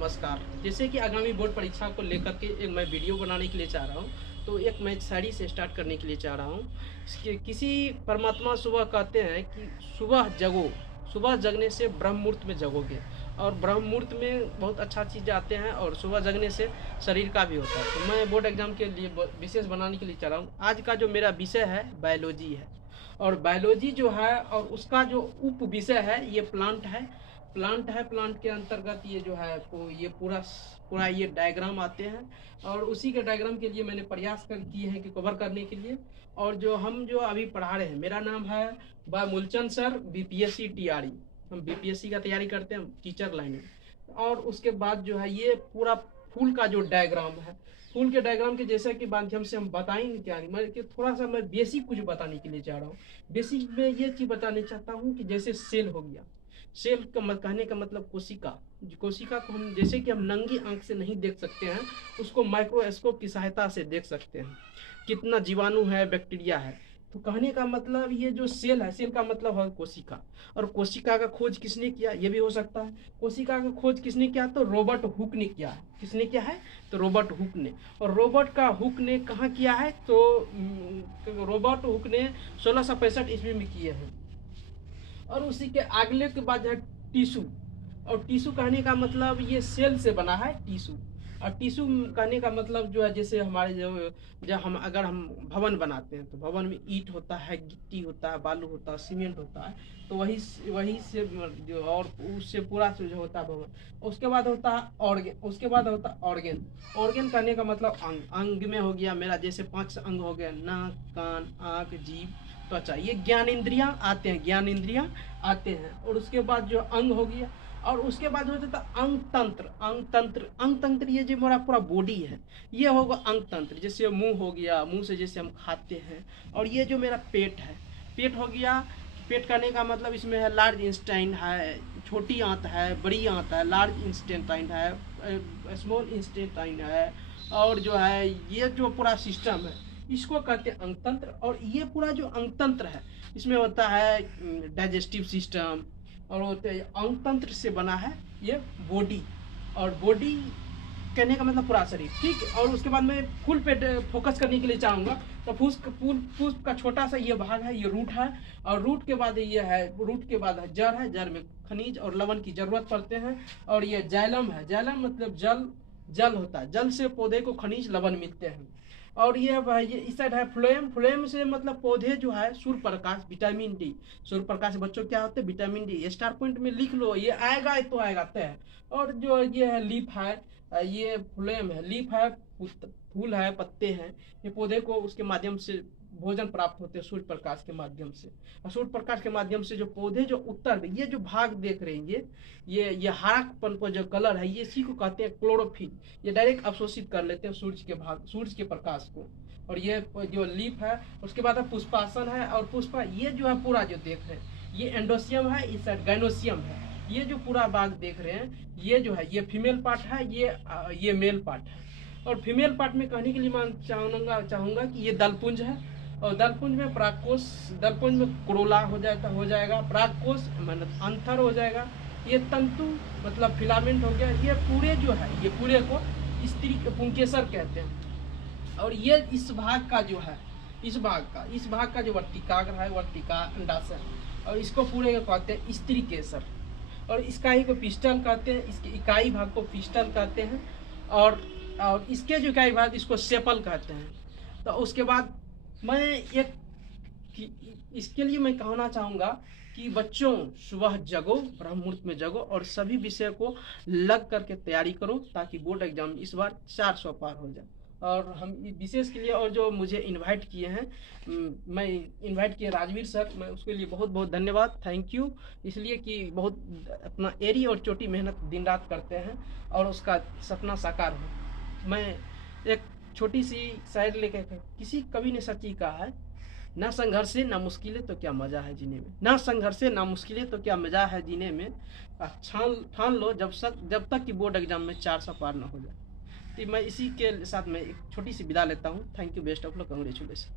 नमस्कार। जैसे कि आगामी बोर्ड परीक्षा को लेकर के एक मैं वीडियो बनाने के लिए चाह रहा हूँ, तो एक मैं शायरी से स्टार्ट करने के लिए चाह रहा हूँ। किसी परमात्मा सुबह कहते हैं कि सुबह जगो, सुबह जगने से ब्रह्म मुहूर्त में जगोगे, और ब्रह्म मुहूर्त में बहुत अच्छा चीज़ आते हैं और सुबह जगने से शरीर का भी होता है। तो मैं बोर्ड एग्जाम के लिए विशेष बनाने के लिए चाह रहा हूँ। आज का जो मेरा विषय है बायोलॉजी है, और बायोलॉजी जो है और उसका जो उप विषय है ये प्लांट है। प्लांट के अंतर्गत ये जो है ये पूरा पूरा ये डायग्राम आते हैं, और उसी के डायग्राम के लिए मैंने प्रयास किए हैं कि कवर करने के लिए। और जो अभी पढ़ा रहे हैं, मेरा नाम है बा मूलचंद सर, बीपीएससी टीआरई। हम बीपीएससी का तैयारी करते हैं, टीचर लाइन में। और उसके बाद जो है ये पूरा फूल का जो डायग्राम है, फूल के डायग्राम के जैसे कि माध्यम से हम बताएंगे क्या नहीं, मैं कि थोड़ा सा मैं बेसिक कुछ बताने के लिए चाह रहा हूँ। बेसिक में ये चीज़ बताने चाहता हूँ कि जैसे सेल हो गया, सेल का कहने का मतलब कोशिका। कोशिका को हम जैसे कि हम नंगी आंख से नहीं देख सकते हैं, उसको माइक्रोस्कोप की सहायता से देख सकते हैं कितना जीवाणु है, बैक्टीरिया है। तो कहने का मतलब ये जो सेल है, सेल का मतलब है कोशिका। और कोशिका का खोज किसने किया, ये भी हो सकता है। कोशिका का खोज किसने किया, तो रॉबर्ट हुक ने किया है। किसने किया है, तो रॉबर्ट हुक ने। और रॉबर्ट का हुक ने कहाँ किया है, तो रॉबर्ट हुक ने 1665 ईस्वी में किए हैं। और उसी के अगले के बाद है टिश्यू। और टिश्यू कहने का मतलब ये सेल से बना है टिश्यू। और टिश्यू कहने का मतलब जो है, जैसे हमारे जो हम अगर हम भवन बनाते हैं तो भवन में ईंट होता है, गिट्टी होता है, बालू होता है, सीमेंट होता है। तो वही से जो, और उससे पूरा से जो होता है भवन। उसके बाद होता है ऑर्गेन, उसके बाद होता है ऑर्गेन। ऑर्गेन कहने का मतलब अंग। अंग में हो गया मेरा जैसे 5 अंग हो गए, नाक, कान, आँख, जीभ, त्वचा। ये ज्ञान इंद्रियां आते हैं, ज्ञान इंद्रियां आते हैं। और उसके बाद जो अंग हो गया, और उसके बाद हो जाता अंग तंत्र। अंग तंत्र, अंग तंत्र ये जो हमारा पूरा बॉडी है, ये होगा अंग तंत्र। जैसे मुंह हो गया, मुंह से जैसे हम खाते हैं। और ये जो मेरा पेट है, पेट हो गया। पेट करने का मतलब इसमें है लार्ज इंस्टाइन है, छोटी आंत है, बड़ी आंत है, लार्ज इंस्टेंटाइन है, स्मॉल इंस्टेंटाइन है। और जो है ये जो पूरा सिस्टम है इसको कहते हैं अंगतंत्र। और ये पूरा जो अंगतंत्र है इसमें होता है डाइजेस्टिव सिस्टम, और होते हैं अंगतंत्र से बना है ये बॉडी। और बॉडी कहने का मतलब पूरा शरीर, ठीक है। और उसके बाद मैं फुल पे फोकस करने के लिए चाहूँगा। तो पुष्प का छोटा सा ये भाग है, ये रूट है। और रूट के बाद ये है, रूट के बाद है जड़ है, जड़ में खनिज और लवण की जरूरत पड़ते हैं। और ये जाइलम है, जाइलम मतलब जल, जल होता है, जल से पौधे को खनिज लवण मिलते हैं। और ये इस साइड है फ्लोएम। फ्लोएम से मतलब पौधे जो है सूर्य प्रकाश, विटामिन डी। सूर्य प्रकाश बच्चों क्या होते हैं, विटामिन डी। स्टार पॉइंट में लिख लो, ये आएगा तो आएगा तय। और जो ये है लीफ है, ये फ्लोएम है, लीफ है, फूल है, पत्ते हैं। ये पौधे को उसके माध्यम से भोजन प्राप्त होते हैं सूर्य प्रकाश के माध्यम से। और सूर्य प्रकाश के माध्यम से जो पौधे जो उत्तर में ये जो भाग देख रहे हैं, ये हरापन को जो कलर है, ये इसी को कहते हैं क्लोरोफिल। ये डायरेक्ट अवशोषित कर लेते हैं सूर्य के भाग, सूर्य के प्रकाश को। और ये जो लीफ है, उसके बाद है पुष्पासन है। और पुष्पा ये जो है पूरा जो देख रहे हैं, ये एंडोसियम है, इस साइड गाइनोसियम है। ये जो पूरा भाग देख रहे हैं, ये जो है ये फीमेल पार्ट है, ये मेल पार्ट है। और फीमेल पार्ट में कहने के लिए मैं चाहूँगा कि ये दलपुंज है। और दलपुंज में परागकोश, दलपुंज में क्रोला हो जाएगा, परागकोश मतलब अंथर हो जाएगा। ये तंतु मतलब फिलामेंट हो गया। ये पूरे जो है, ये पूरे को स्त्री पुंकेसर कहते हैं। और ये इस भाग का जो है, इस भाग का जो वर्तिकाग्र है, वर्तिका अंडाशय, और इसको पूरे को कहते हैं स्त्री केसर। और इसका ही को पिस्टल कहते हैं, इसके इकाई भाग को पिस्टल कहते हैं। और इसके जो इकाई भाग इसको सेपल कहते हैं। तो उसके बाद मैं एक इसके लिए मैं कहना चाहूँगा कि बच्चों सुबह जगो, ब्रह्म मुहूर्त में जगो, और सभी विषय को लग करके तैयारी करो, ताकि बोर्ड एग्जाम इस बार 400 पार हो जाए। और हम विशेष के लिए, और जो मुझे इनवाइट किए हैं, मैं इनवाइट किए राजवीर सर, मैं उसके लिए बहुत बहुत धन्यवाद, थैंक यू। इसलिए कि बहुत अपना एरी और चोटी मेहनत दिन रात करते हैं और उसका सपना साकार हो। मैं एक छोटी सी शायरी लेके, किसी कवि ने सच ही कहा है, ना संघर्ष से ना मुश्किलें तो क्या मज़ा है जीने में, ना संघर्ष से ना मुश्किलें तो क्या मज़ा है जीने में। ठान लो जब तक कि बोर्ड एग्जाम में 400 पार ना हो जाए। तो मैं इसी के साथ में एक छोटी सी विदा लेता हूँ। Thank you, best of luck, congratulation.